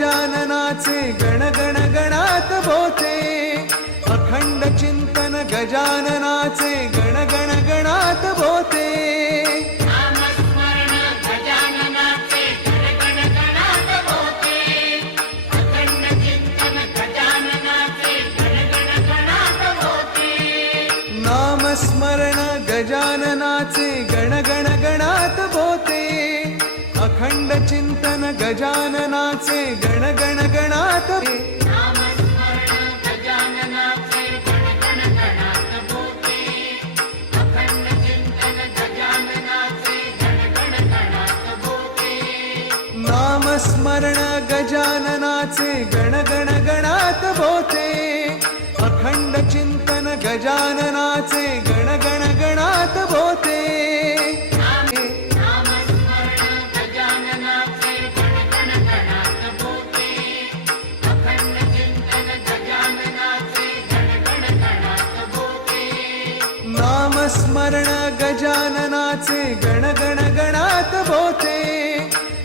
गजाननाचे गण गण गणात बोते, अखंड चिंतन गजाननाचे गण गण गणात बोते. नामस्मरण गजाननाचे गण गण गणात बोते, अखंड चिंतन गजाननाचे गण गण गणात बोते. नामस्मरण गजाननाचे गण गण गणात बोते, अखंड चिंतन गजाननाचे गण गण गणात बोते. नामस्मरण गजाननाचे गण गण गणात बोते, अखंड चिंतन गजाननाचे गण गण गणात बोते. नामस्मरण गजाननाचे गण गण गणात बोते, अखंड चिंतन गजाननाचे गण गण गणात बोते. नामस्मरण गजाननाचे गण गण गणात बोते, अखंड चिंतन गजाननाचे गण गण गणात बोते. नामस्मरण गजाननाचे गण गण गणात बोते,